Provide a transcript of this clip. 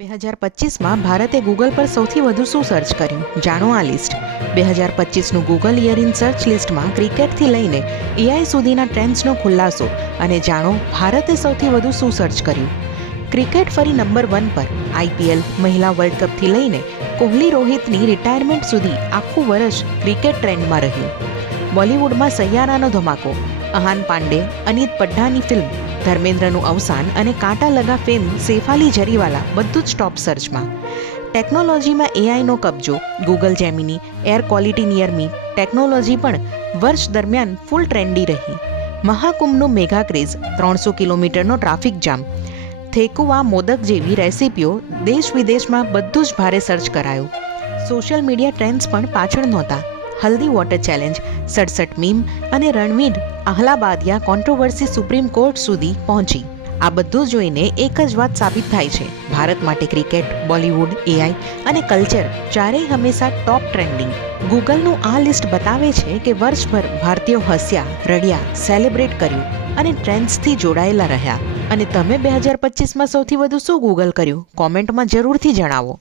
2025માં ભારતે ગૂગલ પર સૌથી વધુ શું સર્ચ કર્યું? જાણો આ લિસ્ટ. 2025નું ગૂગલ યર ઇન સર્ચ લિસ્ટમાં ક્રિકેટથી લઈને એઆઈ સુધીના ટ્રેન્ડ્સનો ખુલાસો અને જાણો ભારતે સૌથી વધુ શું સર્ચ કર્યું. ક્રિકેટ ફરી નંબર 1 પર. આઈપીએલ, મહિલા વર્લ્ડ કપથી લઈને કોહલી રોહિતની રિટાયરમેન્ટ સુધી આખું વર્ષ ક્રિકેટ ટ્રેન્ડમાં રહ્યું. બોલિવૂડમાં સૈયારાનો ધમાકો. અહાન પાંડે, અનિત પઢ્ઢાની ફિલ્મ, ધર્મેન્દ્રનું અવસાન અને કાંટા લગા ફેમ સૈફ અલી જરીવાલા બધું જ ટોપ સર્ચમાં. ટેકનોલોજીમાં એઆઈનો કબજો. Google Gemini, air quality near me technology પણ વર્ષ દરમિયાન ફૂલ ટ્રેન્ડી રહી. મહાકુંભનું મેગા ક્રેઝ, 300 કિલોમીટરનો ટ્રાફિક જામ, થેકુવા મોદક જેવી રેસિપીઓ દેશ વિદેશમાં બધું જ ભારે સર્ચ કરાયું. સોશિયલ મીડિયા ટ્રેન્ડ્સ પણ પાછળ નહોતા. હલ્દી વોટર ચેલેન્જ, 67 મીમ અને રણવીર અહલાબાદિયા કોન્ટ્રોવર્સી સુપ્રીમ કોર્ટ સુધી પહોંચી. આ બધું જોઈને એક જ વાત સાબિત થાય છે, ભારત માટે ક્રિકેટ, બોલિવૂડ, એઆઈ અને કલ્ચર ચારેય હંમેશા ટોપ ટ્રેન્ડિંગ. ગૂગલનું આ લિસ્ટ બતાવે છે કે વર્ષભર ભારતીયો હસ્યા, રડ્યા, સેલિબ્રેટ કર્યું અને ટ્રેન્ડ્સથી જોડાયેલા રહ્યા. અને તમે 2025માં સૌથી વધુ શું ગૂગલ કર્યું? કોમેન્ટમાં જરૂરથી જણાવો.